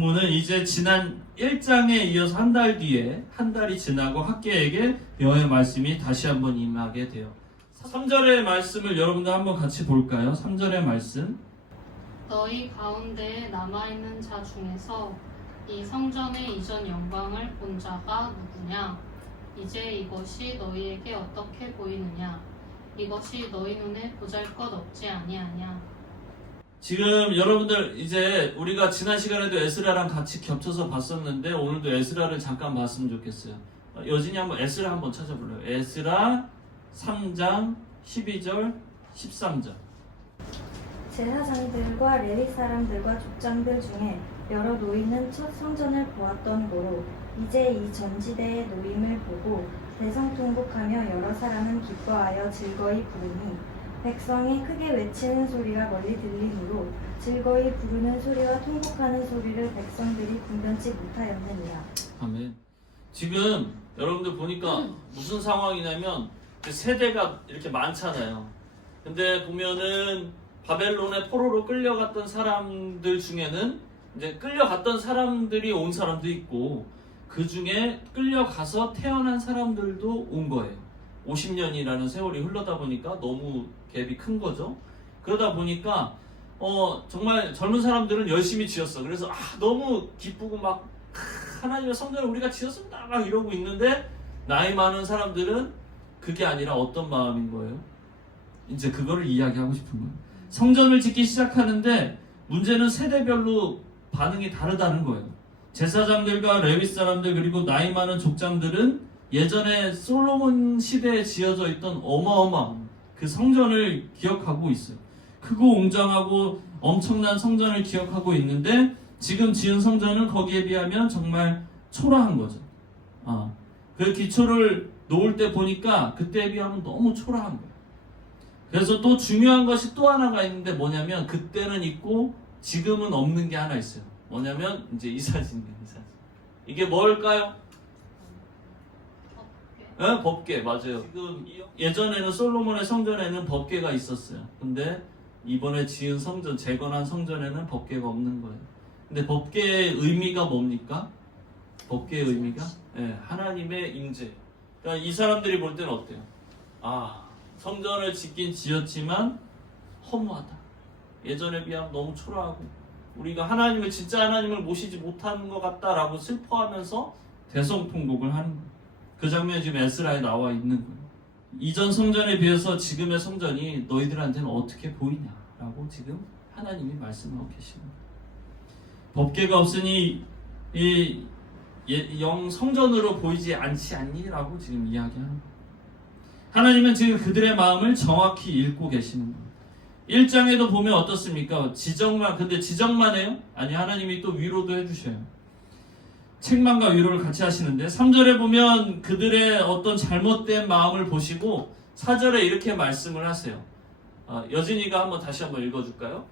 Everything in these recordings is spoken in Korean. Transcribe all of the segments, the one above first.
본문은 이제 지난 1장에 이어서 한 달 뒤에 한 달이 지나고 학계에게 여호와의 말씀이 다시 한번 임하게 돼요. 3절의 말씀을 여러분들 한번 같이 볼까요? 3절의 말씀. 너희 가운데에 남아있는 자 중에서 이 성전의 이전 영광을 본 자가 누구냐? 이제 이것이 너희에게 어떻게 보이느냐? 이것이 너희 눈에 보잘것 없지 아니하냐? 지금 여러분들 이제 우리가 지난 시간에도 에스라랑 같이 겹쳐서 봤었는데 오늘도 에스라를 잠깐 봤으면 좋겠어요. 여진이 한번 에스라 한번 찾아볼래요? 에스라 3장 12절 13절. 제사장들과 레위 사람들과 족장들 중에 여러 노인은 첫 성전을 보았던 고로 이제 이 전지대의 노임을 보고 대성통곡하며 여러 사람은 기뻐하여 즐거이 부르니 백성이 크게 외치는 소리가 멀리 들리므로 즐거이 부르는 소리와 통곡하는 소리를 백성들이 분변치 못하였느니라. 아멘. 지금 여러분들 보니까 무슨 상황이냐면 세대가 이렇게 많잖아요. 근데 보면은 바벨론의 포로로 끌려갔던 사람들 중에는 이제 끌려갔던 사람들이 온 사람도 있고 그 중에 끌려가서 태어난 사람들도 온 거예요. 50년이라는 세월이 흘러다 보니까 너무 갭이 큰 거죠. 그러다 보니까 정말 젊은 사람들은 열심히 지었어. 그래서 너무 기쁘고 막 하나님의 성전을 우리가 지었습니다 막 이러고 있는데 나이 많은 사람들은 그게 아니라 어떤 마음인 거예요? 이제 그거를 이야기하고 싶은 거예요. 성전을 짓기 시작하는데 문제는 세대별로 반응이 다르다는 거예요. 제사장들과 레위 사람들 그리고 나이 많은 족장들은 예전에 솔로몬 시대에 지어져 있던 어마어마한 그 성전을 기억하고 있어요. 크고 웅장하고 엄청난 성전을 기억하고 있는데 지금 지은 성전은 거기에 비하면 정말 초라한 거죠. 그 기초를 놓을 때 보니까 그때에 비하면 너무 초라한 거예요. 그래서 또 중요한 것이 또 하나가 있는데 뭐냐면 그때는 있고 지금은 없는 게 하나 있어요. 뭐냐면 이제 이 사진이에요. 이 사진. 이게 뭘까요? 네, 법궤 맞아요. 지금 예전에는 솔로몬의 성전에는 법궤가 있었어요. 근데 이번에 지은 성전, 재건한 성전에는 법궤가 없는 거예요. 근데 법궤의 의미가 뭡니까? 법궤의 의미가 하나님의 임재. 그러니까 이 사람들이 볼 때는 어때요? 성전을 짓긴 지었지만 허무하다. 예전에 비하면 너무 초라하고 우리가 하나님을 진짜 하나님을 모시지 못하는 것 같다라고 슬퍼하면서 대성통곡을 하는 거예요. 그 장면이 지금 에스라에 나와 있는 거예요. 이전 성전에 비해서 지금의 성전이 너희들한테는 어떻게 보이냐라고 지금 하나님이 말씀하고 계시는 거예요. 법궤가 없으니 이 영 성전으로 보이지 않지 않니라고 지금 이야기하는 거예요. 하나님은 지금 그들의 마음을 정확히 읽고 계시는 거예요. 1장에도 보면 어떻습니까? 근데 지적만 해요? 아니, 하나님이 또 위로도 해주셔요. 책망과 위로를 같이 하시는데 3절에 보면 그들의 어떤 잘못된 마음을 보시고 4절에 이렇게 말씀을 하세요. 여진이가 다시 한번 읽어줄까요?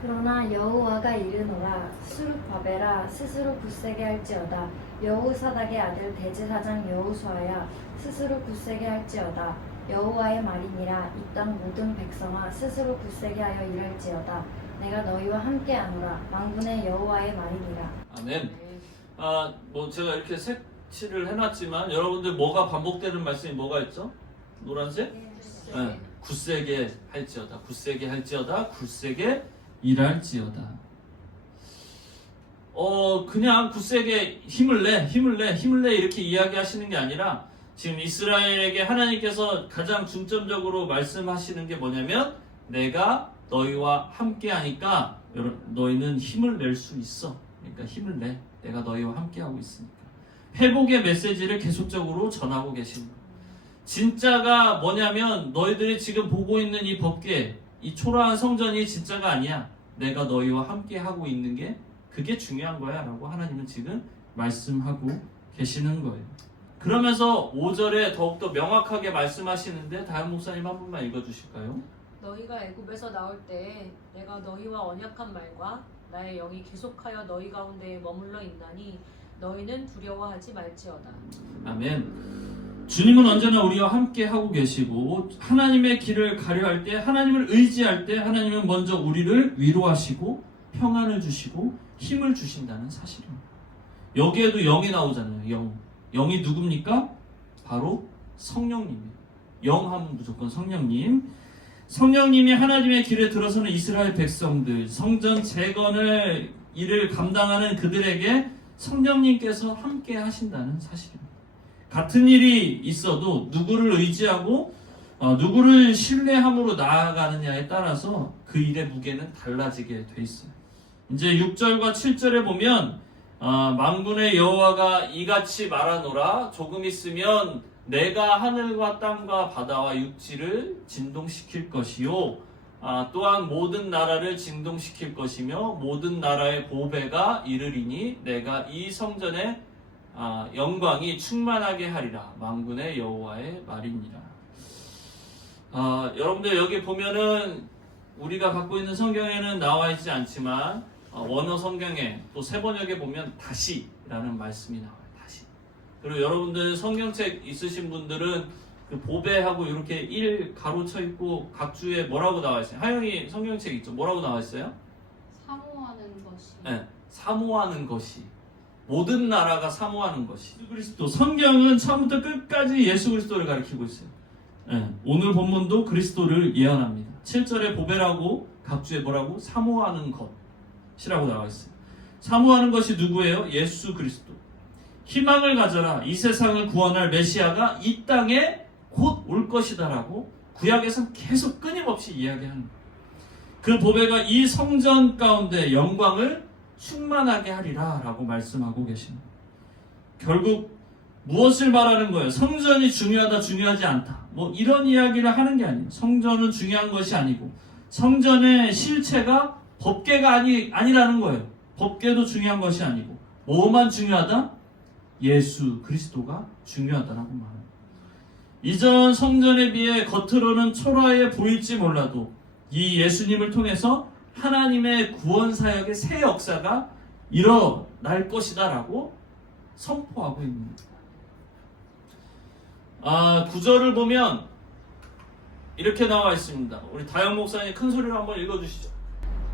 그러나 여호와가 이르노라 스룹바벨아 스스로 굳세게 할지어다 여호사닥의 아들 대제사장 여호수아야 스스로 굳세게 할지어다 여호와의 말이니라 이 땅 모든 백성아 스스로 굳세게 하여 일할지어다 내가 너희와 함께 하노라 만군의 여호와의 말이니라. 아멘. 제가 이렇게 색칠을 해놨지만 여러분들 뭐가 반복되는 말씀이 뭐가 있죠? 노란색? 네. 굳세게 할지어다 굳세게 할지어다 굳세게 일할지어다. 그냥 굳세게 힘을 내 이렇게 이야기하시는 게 아니라 지금 이스라엘에게 하나님께서 가장 중점적으로 말씀하시는 게 뭐냐면 내가 너희와 함께 하니까 너희는 힘을 낼 수 있어. 그러니까 힘을 내. 내가 너희와 함께 하고 있으니까. 회복의 메시지를 계속적으로 전하고 계시는 거예요. 진짜가 뭐냐면 너희들이 지금 보고 있는 이 법궤, 이 초라한 성전이 진짜가 아니야. 내가 너희와 함께 하고 있는 게 그게 중요한 거야 라고 하나님은 지금 말씀하고 계시는 거예요. 그러면서 5절에 더욱더 명확하게 말씀하시는데 다음 목사님 한 번만 읽어주실까요? 너희가 애굽에서 나올 때에 내가 너희와 언약한 말과 나의 영이 계속하여 너희 가운데에 머물러 있나니 너희는 두려워하지 말지어다. 아멘. 주님은 언제나 우리와 함께 하고 계시고 하나님의 길을 가려 할 때 하나님을 의지할 때 하나님은 먼저 우리를 위로하시고 평안을 주시고 힘을 주신다는 사실입니다. 여기에도 영이 나오잖아요. 영이 누굽니까? 바로 성령님이에요. 영 하면 무조건 성령님. 성령님이 하나님의 길에 들어서는 이스라엘 백성들, 성전 재건을 일을 감당하는 그들에게 성령님께서 함께 하신다는 사실입니다. 같은 일이 있어도 누구를 의지하고 누구를 신뢰함으로 나아가느냐에 따라서 그 일의 무게는 달라지게 돼 있어요. 이제 6절과 7절에 보면 만군의 여호와가 이같이 말하노라. 조금 있으면 내가 하늘과 땅과 바다와 육지를 진동시킬 것이요 또한 모든 나라를 진동시킬 것이며 모든 나라의 보배가 이르리니 내가 이 성전의 영광이 충만하게 하리라. 만군의 여호와의 말이니라. 여러분들 여기 보면은 우리가 갖고 있는 성경에는 나와 있지 않지만 원어 성경에 또 세번역에 보면 다시라는 말씀이 나와요. 다시. 그리고 여러분들 성경책 있으신 분들은 그 보배하고 이렇게 1 가로쳐 있고 각 주에 뭐라고 나와 있어요? 하영이 성경책 있죠? 뭐라고 나와 있어요? 사모하는 것이. 네, 사모하는 것이. 모든 나라가 사모하는 것이. 예수 그리스도. 성경은 처음부터 끝까지 예수 그리스도를 가리키고 있어요. 네, 오늘 본문도 그리스도를 예언합니다. 7절에 보배라고 각 주에 뭐라고? 사모하는 것이라고 나와 있어요. 사모하는 것이 누구예요? 예수 그리스도. 희망을 가져라. 이 세상을 구원할 메시아가 이 땅에 곧 올 것이다라고 구약에서는 계속 끊임없이 이야기하는 거예요. 그 보배가 이 성전 가운데 영광을 충만하게 하리라 라고 말씀하고 계십니다. 결국 무엇을 말하는 거예요? 성전이 중요하다 중요하지 않다 뭐 이런 이야기를 하는 게 아니에요. 성전은 중요한 것이 아니고 성전의 실체가 법궤가 아니라는 거예요. 법궤도 중요한 것이 아니고 뭐만 중요하다? 예수 그리스도가 중요하다라고 말합니다. 이전 성전에 비해 겉으로는 초라해 보일지 몰라도 이 예수님을 통해서 하나님의 구원 사역의 새 역사가 일어날 것이다 라고 선포하고 있는 거예요. 9절을 보면 이렇게 나와 있습니다. 우리 다영 목사님 큰 소리로 한번 읽어주시죠.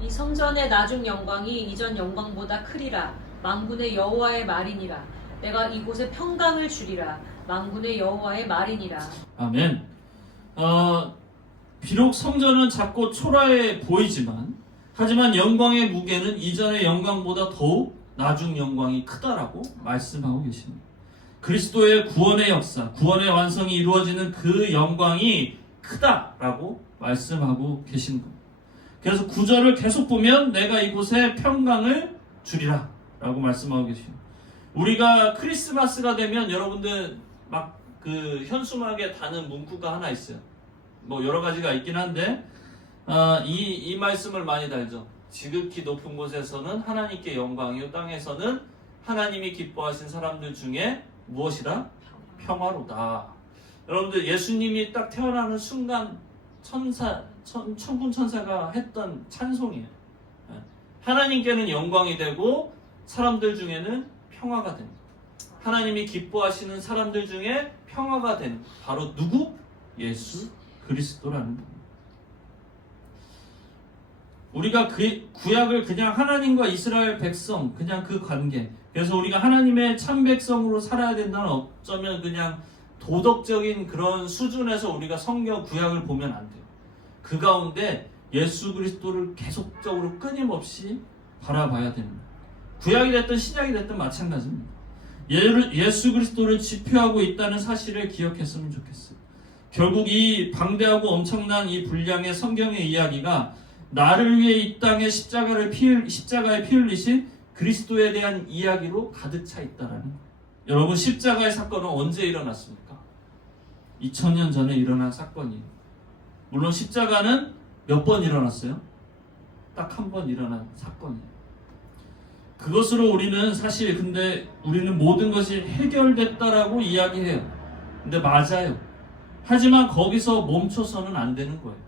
이 성전의 나중 영광이 이전 영광보다 크리라. 만군의 여호와의 말이니라. 내가 이곳에 평강을 주리라. 만군의 여호와의 말이니라. 아멘. 비록 성전은 작고 초라해 보이지만 하지만 영광의 무게는 이전의 영광보다 더욱 나중 영광이 크다라고 말씀하고 계십니다. 그리스도의 구원의 역사, 구원의 완성이 이루어지는 그 영광이 크다라고 말씀하고 계신 겁니다. 그래서 9절을 계속 보면 내가 이곳에 평강을 주리라 라고 말씀하고 계십니다. 우리가 크리스마스가 되면 여러분들 막 그 현수막에 다는 문구가 하나 있어요. 뭐 여러 가지가 있긴 한데 이 말씀을 많이 달죠. 지극히 높은 곳에서는 하나님께 영광이요 땅에서는 하나님이 기뻐하신 사람들 중에 무엇이다? 평화로다. 여러분들 예수님이 딱 태어나는 순간 천군 천사가 했던 찬송이에요. 하나님께는 영광이 되고 사람들 중에는 평화가 됩니다. 하나님이 기뻐하시는 사람들 중에 평화가 된 바로 누구? 예수 그리스도라는 겁니다. 우리가 그 구약을 그냥 하나님과 이스라엘 백성 그냥 그 관계, 그래서 우리가 하나님의 참 백성으로 살아야 된다는 어쩌면 그냥 도덕적인 그런 수준에서 우리가 성경 구약을 보면 안 돼요. 그 가운데 예수 그리스도를 계속적으로 끊임없이 바라봐야 됩니다. 구약이 됐든 신약이 됐든 마찬가지입니다. 예수 그리스도를 지표하고 있다는 사실을 기억했으면 좋겠어요. 결국 이 방대하고 엄청난 이 분량의 성경의 이야기가 나를 위해 이 땅에 십자가에 피 흘리신 그리스도에 대한 이야기로 가득 차 있다라는 거예요. 여러분, 십자가의 사건은 언제 일어났습니까? 2000년 전에 일어난 사건이에요. 물론 십자가는 몇 번 일어났어요? 딱 한 번 일어난 사건이에요. 그것으로 우리는 사실 근데 우리는 모든 것이 해결됐다라고 이야기해요. 근데 맞아요. 하지만 거기서 멈춰서는 안 되는 거예요.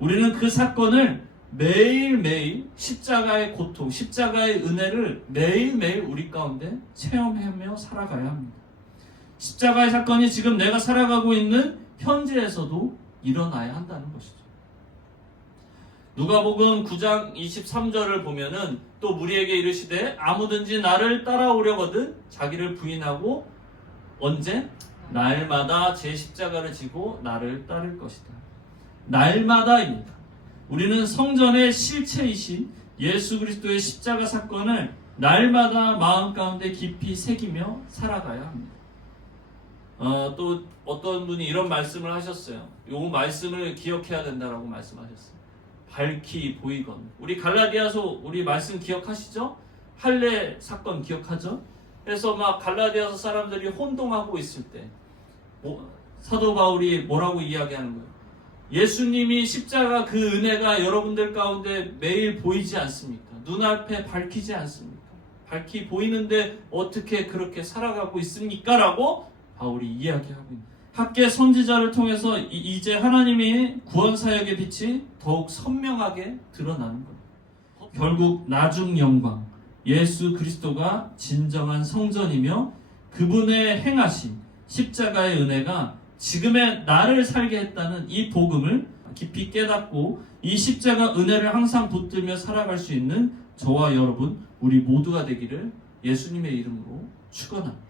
우리는 그 사건을 매일매일 십자가의 고통, 십자가의 은혜를 매일매일 우리 가운데 체험하며 살아가야 합니다. 십자가의 사건이 지금 내가 살아가고 있는 현재에서도 일어나야 한다는 것이죠. 누가복음 9장 23절을 보면은 또 무리에게 이르시되 아무든지 나를 따라오려거든 자기를 부인하고 언제? 날마다 제 십자가를 지고 나를 따를 것이다. 날마다입니다. 우리는 성전의 실체이신 예수 그리스도의 십자가 사건을 날마다 마음 가운데 깊이 새기며 살아가야 합니다. 또 어떤 분이 이런 말씀을 하셨어요. 요 말씀을 기억해야 된다라고 말씀하셨어요. 밝히 보이건. 우리 갈라디아서 우리 말씀 기억하시죠? 할례 사건 기억하죠? 그래서 막 갈라디아서 사람들이 혼동하고 있을 때 사도 바울이 뭐라고 이야기하는 거예요? 예수님이 십자가 그 은혜가 여러분들 가운데 매일 보이지 않습니까? 눈앞에 밝히지 않습니까? 밝히 보이는데 어떻게 그렇게 살아가고 있습니까? 라고 바울이 이야기하고 있습니다. 학계 선지자를 통해서 이제 하나님의 구원 사역의 빛이 더욱 선명하게 드러나는 거예요. 결국 나중 영광, 예수 그리스도가 진정한 성전이며 그분의 행하신 십자가의 은혜가 지금의 나를 살게 했다는 이 복음을 깊이 깨닫고 이 십자가 은혜를 항상 붙들며 살아갈 수 있는 저와 여러분 우리 모두가 되기를 예수님의 이름으로 축원합니다.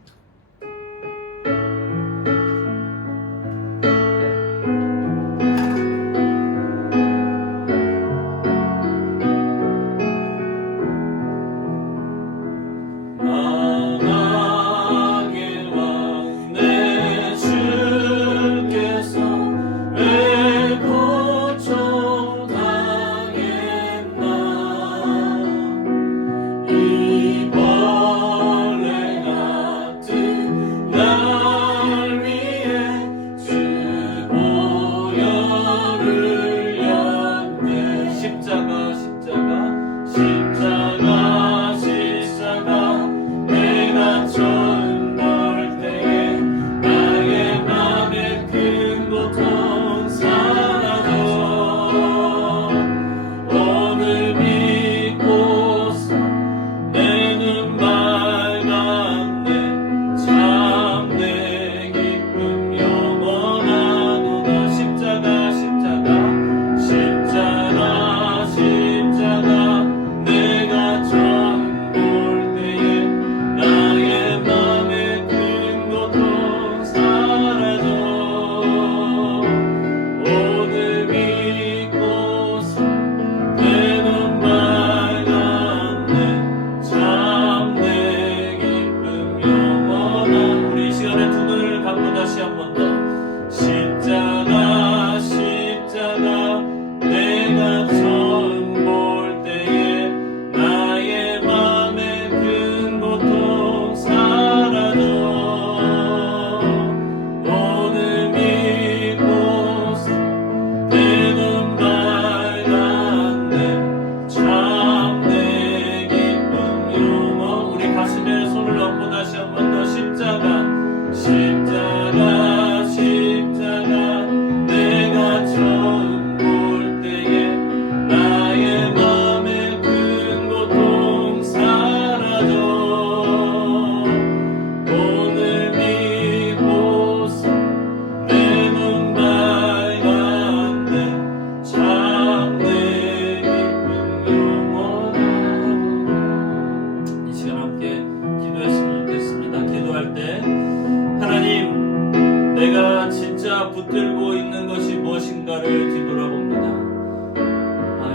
붙들고 있는 것이 무엇인가를 뒤돌아봅니다.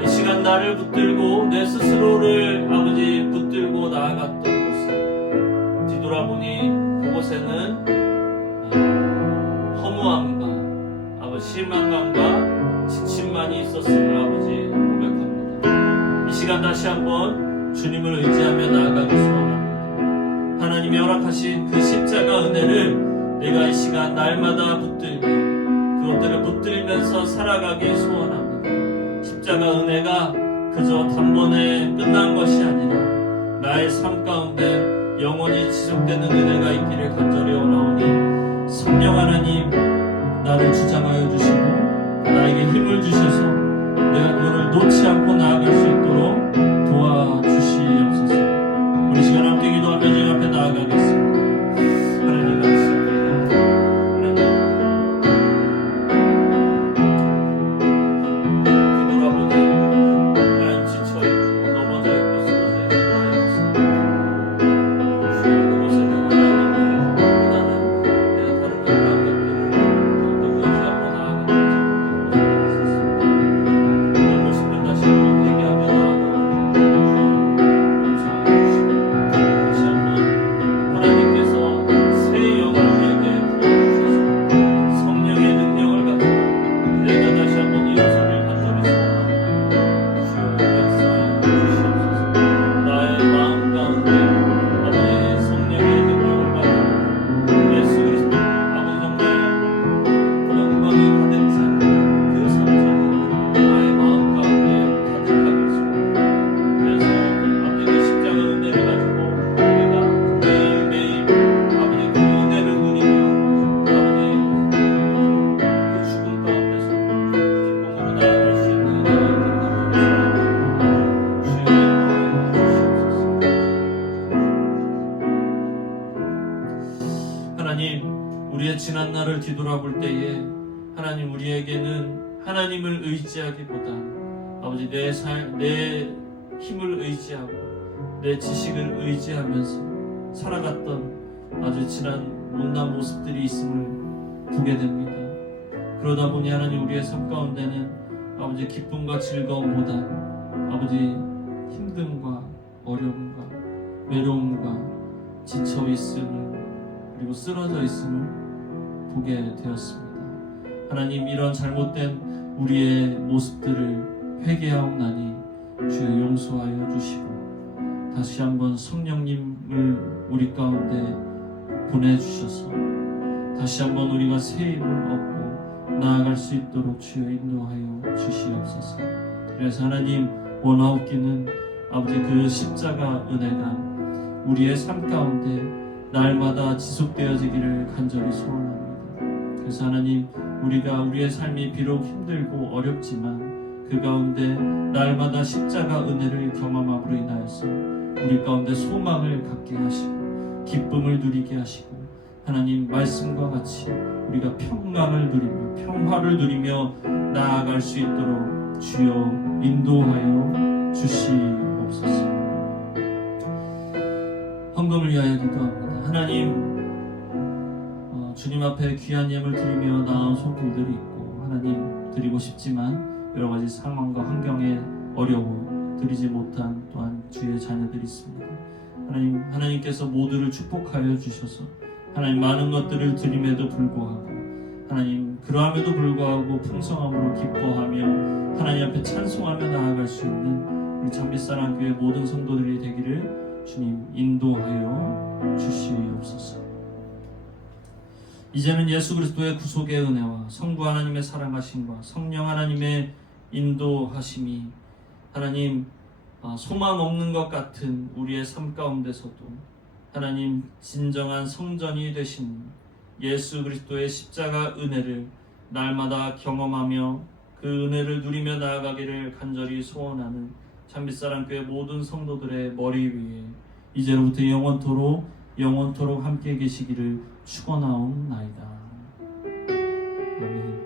이 시간 나를 붙들고 내 스스로를 아버지 붙들고 나아갔던 곳을 뒤돌아보니 그곳에는 허무함과 아버지 실망감과 지침만이 있었음을 아버지 고백합니다. 이 시간 다시 한번 주님을 의지하며 나아가기 소원합니다. 하나님이 허락하신 그 십자가 은혜를 내가 이 시간 날마다 붙들고 그것들을 붙들면서 살아가기 소원합니다. 십자가 은혜가 그저 단번에 끝난 것이 아니라 나의 삶 가운데 영원히 지속되는 은혜가 있기를 간절히 원하오니 성령 하나님 나를 주장하여 주시고 나에게 힘을 주셔서 내가 그거를 놓지 않고 나아갈 수 있도록 도와주시옵소서. 우리 시간 함께 기도하며 주님 앞에 나아가겠습니다. 하나님 감사합니다. 뒤돌아보니 하나님, 우리의 지난 날을 뒤돌아볼 때에 하나님, 우리에게는 하나님을 의지하기보다 아버지 내 힘을 의지하고 내 지식을 의지하면서 살아갔던 아주 지난 못난 모습들이 있음을 보게 됩니다. 그러다 보니 하나님, 우리의 삶 가운데는 아버지 기쁨과 즐거움보다 아버지 힘듦과 어려움과 외로움과 지쳐 있음을, 그리고 쓰러져 있음을 보게 되었습니다. 하나님, 이런 잘못된 우리의 모습들을 회개하옵나니 주여 용서하여 주시고 다시 한번 성령님을 우리 가운데 보내주셔서 다시 한번 우리가 새 힘을 얻고 나아갈 수 있도록 주여 인도하여 주시옵소서. 그래서 하나님, 원하옵기는 아버지 그 십자가 은혜가 우리의 삶 가운데 날마다 지속되어지기를 간절히 소원합니다. 그래서 하나님, 우리가 우리의 삶이 비록 힘들고 어렵지만 그 가운데 날마다 십자가 은혜를 경험함으로 인하여서 우리 가운데 소망을 갖게 하시고 기쁨을 누리게 하시고 하나님, 말씀과 같이 우리가 평강을 누리며 평화를 누리며 나아갈 수 있도록 주여 인도하여 주시옵소서. 헌금을 위하여 기도합니다. 하나님, 주님 앞에 귀한 예물 드리며 나아온 손길들이 있고 하나님, 드리고 싶지만 여러 가지 상황과 환경에 어려워 드리지 못한 또한 주의 자녀들이 있습니다. 하나님, 하나님께서 모두를 축복하여 주셔서 하나님, 많은 것들을 드림에도 불구하고 하나님, 그러함에도 불구하고 풍성함으로 기뻐하며 하나님 앞에 찬송하며 나아갈 수 있는 우리 장빛사랑교회 모든 성도들이 되기를 주님 인도하여 주시옵소서. 이제는 예수 그리스도의 구속의 은혜와 성부 하나님의 사랑하심과 성령 하나님의 인도하심이 하나님, 소망 없는 것 같은 우리의 삶 가운데서도 하나님, 진정한 성전이 되신 예수 그리스도의 십자가 은혜를 날마다 경험하며 그 은혜를 누리며 나아가기를 간절히 소원하는 참빛사랑교회 모든 성도들의 머리 위에 이제로부터 영원토록 함께 계시기를 축원하옵나이다. 아멘.